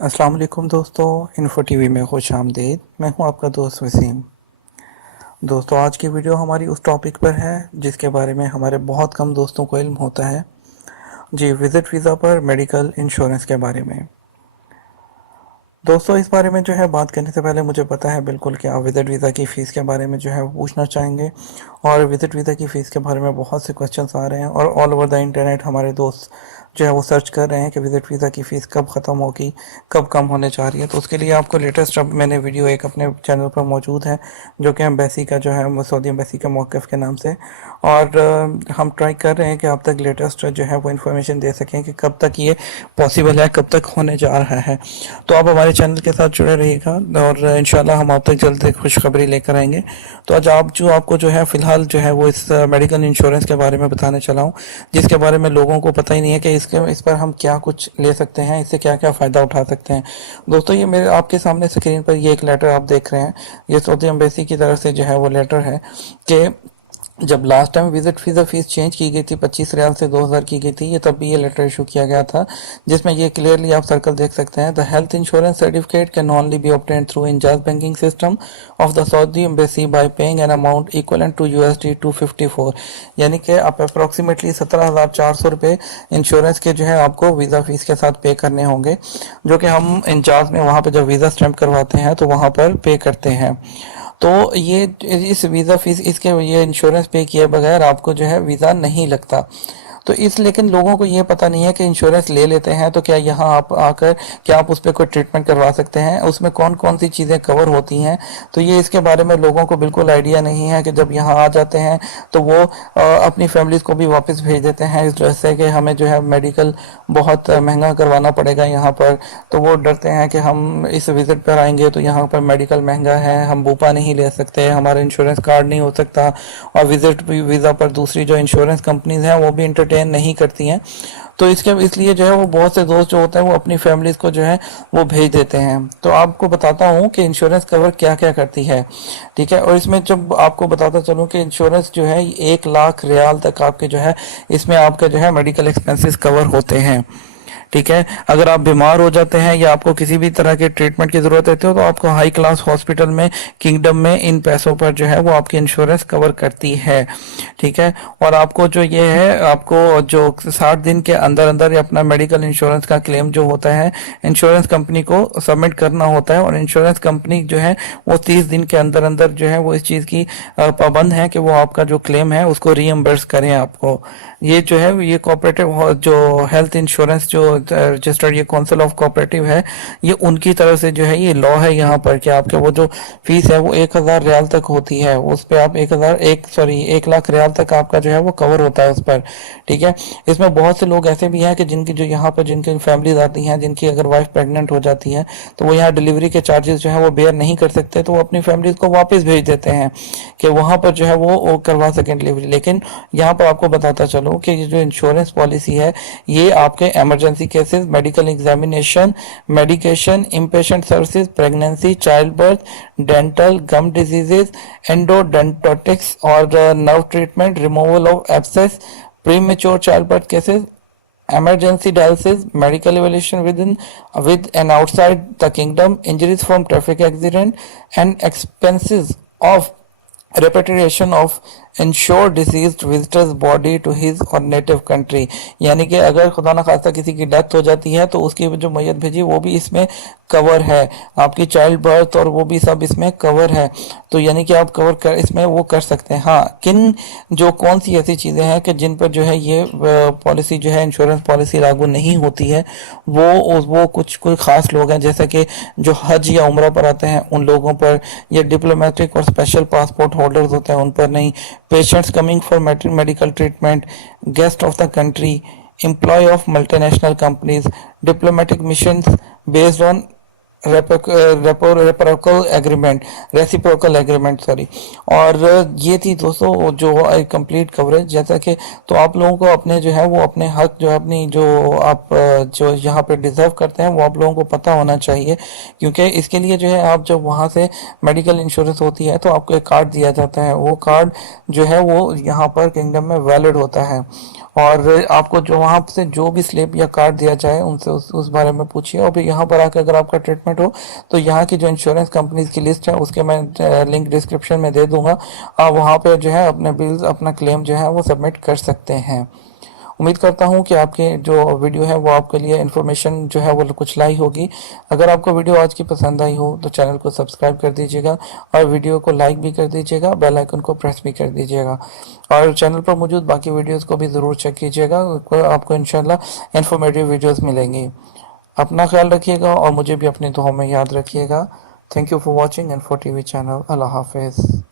अस्सलाम वालेकुम दोस्तों। इन्फो टीवी में खुश आमदीद। मैं हूं आपका दोस्त वसीम। दोस्तों, आज की वीडियो हमारी उस टॉपिक पर है जिसके बारे में हमारे बहुत कम दोस्तों को इल्म होता है। जी, विजिट वीज़ा पर मेडिकल इंश्योरेंस के बारे में। दोस्तों, इस बारे में जो है बात करने से पहले मुझे पता है बिल्कुल कि आप विजिट वीज़ा की फ़ीस के बारे में जो है वो पूछना चाहेंगे। और विजिट वीज़ा की फ़ीस के बारे में बहुत से क्वेश्चंस आ रहे हैं और ऑल ओवर द इंटरनेट हमारे दोस्त जो है वो सर्च कर रहे हैं कि विजिट वीज़ा की फ़ीस कब ख़त्म होगी, कब कम होने जा रही है। तो उसके लिए आपको लेटेस्ट अब मैंने वीडियो एक अपने चैनल पर मौजूद है जो कि एम्बेसी का जो है सऊदी एम्बेसी के मौक़िफ़ के नाम से। और हम ट्राई कर रहे हैं कि आप तक लेटेस्ट जो है वो इन्फॉर्मेशन दे सकें कि कब तक ये पॉसिबल है, कब तक होने जा रहा है। तो आप हमारे चैनल के साथ जुड़े रहिएगा और इंशाल्लाह हम आप तक जल्द खुशखबरी लेकर आएंगे। तो आज आपको जो है फ़िलहाल जो है वो इस मेडिकल इंश्योरेंस के बारे में बताने चला हूँ, जिसके बारे में लोगों को पता ही नहीं है कि इस पर हम क्या कुछ ले सकते हैं, इससे क्या क्या फ़ायदा उठा सकते हैं। दोस्तों, ये मेरे आपके सामने स्क्रीन पर ये एक लेटर आप देख रहे हैं। ये सऊदी एम्बेसी की तरफ से जो है वो लेटर है कि जब last time visit visa fees change की गई थी 25 रियाल से 2000 की गई थी, ये तब भी ये लेटर इशू किया गया था, जिसमें ये क्लियरली आप सर्कल देख सकते हैं। The health insurance certificate can only be obtained through Enjaz banking system of the Saudi embassy by paying an amount equivalent to USD 254। यानी कि आप अप्रॉक्सीमेटली 17,400 रुपये इंश्योरेंस के जो है आपको वीज़ा फीस के साथ पे करने होंगे, जो कि हम इंजाज में वहाँ पर जब वीज़ा स्टैम्प करवाते हैं तो वहाँ पर पे करते हैं। तो ये इस वीज़ा फीस इसके ये इंश्योरेंस पे किए बगैर आपको जो है वीज़ा नहीं लगता। तो इस लेकिन लोगों को ये पता नहीं है कि इंश्योरेंस ले लेते हैं तो क्या यहाँ आप आकर क्या आप उस पर कोई ट्रीटमेंट करवा सकते हैं, उसमें कौन कौन सी चीज़ें कवर होती हैं। तो ये इसके बारे में लोगों को बिल्कुल आइडिया नहीं है कि जब यहाँ आ जाते हैं तो वो अपनी फैमिलीज़ को भी वापस भेज देते हैं इस वजह से कि हमें जो है मेडिकल बहुत महंगा करवाना पड़ेगा यहाँ पर। तो वो डरते हैं कि हम इस विज़िट पर आएंगे तो यहाँ पर मेडिकल महंगा है, हम बुपा नहीं ले सकते, हमारा इंश्योरेंस कार्ड नहीं हो सकता। और विजिट वीज़ा पर दूसरी जो इंश्योरेंस कंपनीज हैं वो भी इंटरटेन नहीं करती हैं। तो इसके इसलिए जो है वो बहुत से दोस्त जो होते हैं वो अपनी फैमिलीज को जो है वो भेज देते हैं। तो आपको बताता हूँ कि इंश्योरेंस कवर क्या क्या करती है, ठीक है। और इसमें जब आपको बताता चलूँ कि इंश्योरेंस जो है 1 लाख रियाल तक आपके जो है इसमें आपका जो है मेडिकल एक्सपेंसेस कवर होते हैं, ठीक है। अगर आप बीमार हो जाते हैं या आपको किसी भी तरह के ट्रीटमेंट की ज़रूरत रहती हो तो आपको हाई क्लास हॉस्पिटल में किंगडम में इन पैसों पर जो है वो आपकी इंश्योरेंस कवर करती है, ठीक है। और आपको जो ये है आपको जो 60 दिन के अंदर अंदर अपना मेडिकल इंश्योरेंस का क्लेम जो होता है इंश्योरेंस कंपनी को सबमिट करना होता है। और इंश्योरेंस कंपनी जो है वो 30 दिन के अंदर अंदर जो है वो इस चीज़ की पाबंद है कि वो आपका जो क्लेम है उसको रीएम्बर्स करें आपको। ये जो है ये कोऑपरेटिव जो हेल्थ इंश्योरेंस जो रजिस्टर्ड ये काउंसिल ऑफ कोऑपरेटिव है, ये उनकी तरफ से जो है ये लॉ है यहाँ पर कि आपके वो जो फीस है वो 1000 रियाल तक होती है, उस पर आप 1 लाख रियाल तक आपका जो है वो कवर होता है उस पर, ठीक है। इसमें बहुत से लोग ऐसे भी हैं कि जिनकी जो यहाँ पर जिनकी फैमिलीज आती हैं, जिनकी अगर वाइफ प्रेग्नेंट हो जाती है तो वो यहाँ डिलीवरी के चार्जेस जो है वो बेयर नहीं कर सकते, तो वो अपनी फैमिलीज को वापस भेज देते हैं कि वहाँ पर जो है वो करवा सकें डिलीवरी। लेकिन यहाँ पर आपको बताता चलूँ कि ये जो इंश्योरेंस पॉलिसी है ये आपके emergency cases, medical examination, medication, inpatient services, pregnancy, child birth, dental, gum diseases, endodontics और nerve treatment, removal of abscess, premature child birth cases, emergency dialysis, medical evaluation with and outside the kingdom, injuries from traffic accident, and expenses of repatriation of insure deceased visitors body to his और native country. यानी कि अगर खुदा न खास्ता किसी की death हो जाती है तो उसकी जो मैयत भेजी वो भी इसमें कवर है, आपकी चाइल्ड बर्थ और वो भी सब इसमें कवर है। तो यानी कि आप कवर कर इसमें वो कर सकते हैं। हाँ, किन जो कौन सी ऐसी चीज़ें हैं कि जिन पर जो है ये पॉलिसी जो है इंश्योरेंस पॉलिसी लागू नहीं होती है, वो कुछ कोई ख़ास लोग हैं जैसे कि जो हज या उम्रा पर आते हैं उन लोगों पर, या डिप्लोमेटिक और स्पेशल पासपोर्ट होल्डर्स होते हैं उन पर नहीं, patients coming for medical treatment, guest of the country, employee of multinational companies, diplomatic missions based on reciprocal agreement, reciprocal agreement sorry. और ये थी दोस्तों जो कंप्लीट कवरेज। जैसा कि तो आप लोगों को अपने जो है वो अपने हक जो है अपनी जो आप जो यहाँ पे डिजर्व करते हैं वो आप लोगों को पता होना चाहिए, क्योंकि इसके लिए जो है आप जब वहाँ से मेडिकल इंश्योरेंस होती है तो आपको एक कार्ड दिया जाता है, वो कार्ड जो है वो यहाँ पर किंगडम में वैलिड होता है। और आपको जो वहाँ से जो भी स्लिप या कार्ड दिया जाए उनसे उस बारे में पूछिए। और फिर यहाँ पर आकर अगर आपका ट्रीटमेंट हो तो यहाँ की जो इंश्योरेंस कंपनीज की लिस्ट है उसके मैं लिंक डिस्क्रिप्शन में दे दूंगा। आप वहाँ पे जो है अपने बिल्स अपना क्लेम जो है वो सबमिट कर सकते हैं। उम्मीद करता हूँ कि आपके जो वीडियो है वो आपके लिए इन्फॉर्मेशन जो है वो कुछ लाई होगी। अगर आपको वीडियो आज की पसंद आई हो तो चैनल को सब्सक्राइब कर दीजिएगा और वीडियो को लाइक भी कर दीजिएगा, बेल आइकन को प्रेस भी कर दीजिएगा। और चैनल पर मौजूद बाकी वीडियोस को भी ज़रूर चेक कीजिएगा, आपको इंशाल्लाह इन्फॉर्मेटिव वीडियोस मिलेंगी। अपना ख्याल रखिएगा और मुझे भी अपनी दुआओं में याद रखिएगा। Thank you for watching and for TV channel. अल्लाह हाफिज़।